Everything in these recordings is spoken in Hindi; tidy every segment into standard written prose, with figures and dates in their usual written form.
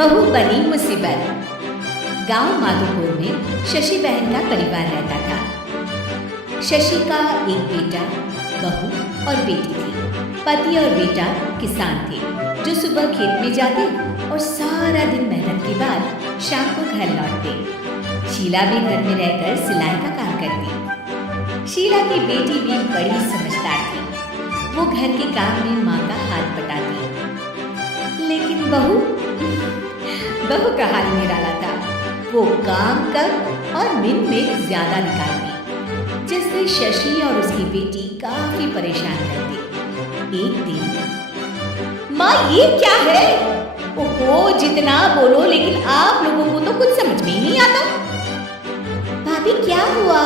बहू बनी मुसीबत। गांव माधोपुर में शशि बहन का परिवार रहता था। शशि का एक बेटा, बहू और बेटी थी। पति और बेटा किसान थे जो सुबह खेत में जाते और सारा दिन मेहनत के बाद शाम को घर लौटते। शीला भी घर में रहकर सिलाई का काम करती। शीला की बेटी भी बड़ी समझदार थी। वो घर के काम में माँ का हाथ बटाती। लेकिन बहू का हाल निराला था। वो काम कम और मिन में ज्यादा निकालती, जिससे शशि और उसकी बेटी काफी परेशान रहती। एक दिन, माँ ये क्या है? ओहो, जितना बोलो लेकिन आप लोगों को तो कुछ समझ में ही नहीं आता। भाभी क्या हुआ?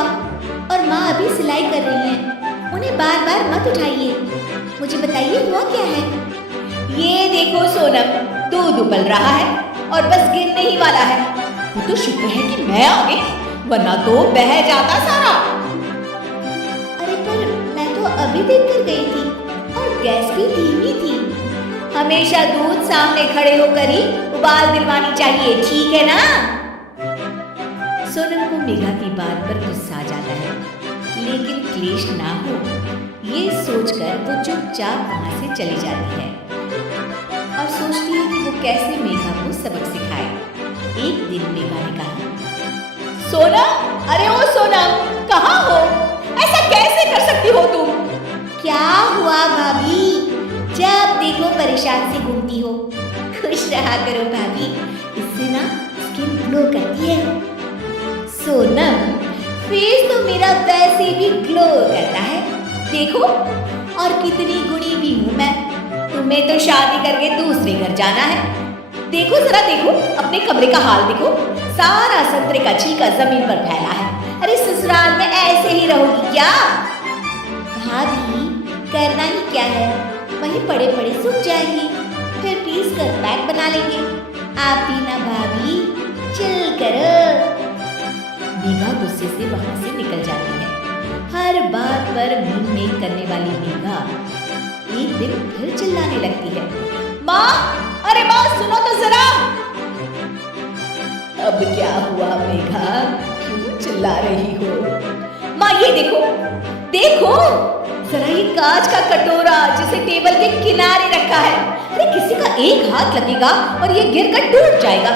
और माँ अभी सिलाई कर रही हैं, उन्हें बार बार मत उठाइए। मुझे बताइए हुआ क्या है? ये देखो सोनम, दूध उबल रहा है और बस गिरने ही वाला है। वो तो शुक्र है कि मैं आ गई, वरना तो बह जाता सारा। अरे पर मैं तो अभी देख कर गई थी और गैस भी धीमी थी। हमेशा दूध सामने खड़े होकर ही उबाल दिलवानी चाहिए, ठीक है ना? सोनम को मेघा की बात पर गुस्सा आ जाता है, लेकिन क्लेश ना हो ये सोचकर वो चुपचाप वहां से चली जाती है और सोचती है कि वो कैसे मेघा को सबक सिखाए। एक दिन मेघा ने कहा, सोनम, अरे ओ सोनम, कहाँ हो? ऐसा कैसे कर सकती हो तुम? क्या हुआ भाभी? जब देखो परेशान से घूमती हो। खुश रहा करो भाभी, इससे ना स्किन ग्लो करती है। सोनम, फेस तो मेरा वैसे भी ग्लो करता है, देखो। और कितनी गुणी भी हूँ मैं। तुम्हें तो शादी करके दूसरे घर जाना है। देखो जरा, देखो अपने कमरे का हाल देखो, सारा संतरे का छिलका जमीन पर फैला है। अरे ससुराल में ऐसे ही रहोगी क्या? भाभी करना ही क्या है, वहीं पड़े पड़े सूख जाएंगे, फिर पीस कर पैक बना लेंगे। आप भी ना भाभी, चिल करो। मेघा गुस्से से वहां से निकल जाती है। हर बात पर मीन करने वाली मेघा एक दिन फिर चिल्लाने लगती है, माँ, अरे माँ सुनो तो जरा। अब क्या हुआ मेघा, क्यों चिल्ला रही हो? माँ ये देखो, देखो जरा, ये कांच का कटोरा जिसे टेबल के किनारे रखा है। अरे किसी का एक हाथ लगेगा और ये गिरकर टूट जाएगा।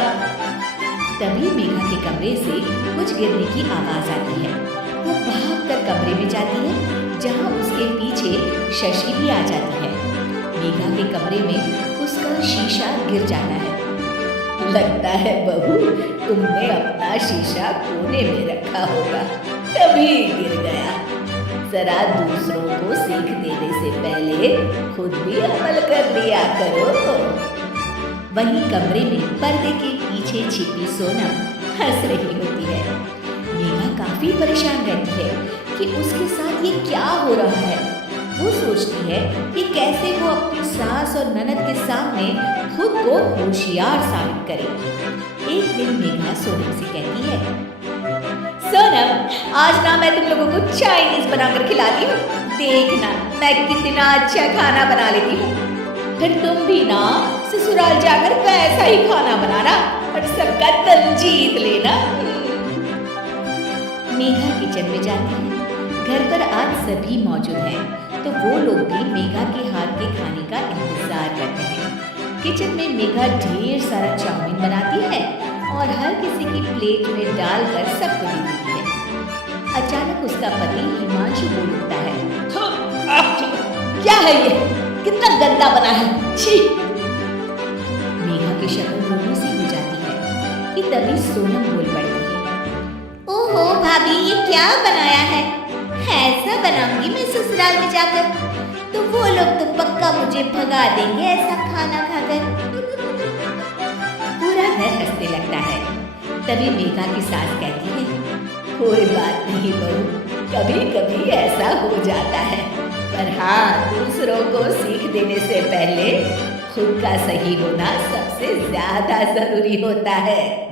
तभी मेघा के कमरे से कुछ गिरने की आवाज आती है। वो भागकर कमरे में जाती है, जहां उसके पीछे शशि भी आ जाती है। मेघा के कमरे में उसका शीशा गिर जाता है। लगता है बहू, तुमने अपना शीशा कोने में रखा होगा, तभी गिर गया। जरा दूसरों को सीख देने से पहले खुद भी अमल कर लिया करो। वहीं कमरे में पर्दे के पीछे छिपी सोनम हंस रही होती है। मेघा काफी परेशान रहती है कि उसके साथ ये क्या हो रहा है। वो सोचती है कि कैसे वो अपनी सास और ननद के सामने खुद को होशियार साबित करे। एक दिन मेघा सोनम से कहती है, सोनम, आज ना मैं तुम लोगों को चाइनीज बनाकर खिलाती हूँ। देखना मैं कितना अच्छा खाना बना लेती हूँ। फिर तुम भी ना ससुराल जाकर वैसा ही खाना बनाना और सबका दिल जीत लेना। मेघा किचन में जाती है। घर पर आज सभी मौजूद हैं, तो वो लोग भी मेघा के हाथ के खाने का इंतजार करते हैं। किचन में मेघा ढेर सारा चाउमीन बनाती है और हर किसी की प्लेट में डालकर सबको दे देती है। अचानक उसका पति हिमांशु बोल उठता है, क्या है ये, कितना गंदा बना है, छी। मेघा की शक्ल रोने सी हो जाती है कि तभी सोनम बोल पड़ती है, ओहो भाभी, ये क्या बनाया है? ऐसा बनाऊंगी मैं ससुराल में जाकर, तो वो लोग तो पक्का मुझे भगा देंगे ऐसा खाना खाकर। पूरा घर हंसने लगता है। तभी मेघा की सास कहती है, कोई बात नहीं बहू, कभी कभी ऐसा हो जाता है, पर हाँ, दूसरों को सीख देने से पहले खुद का सही होना सबसे ज्यादा जरूरी होता है।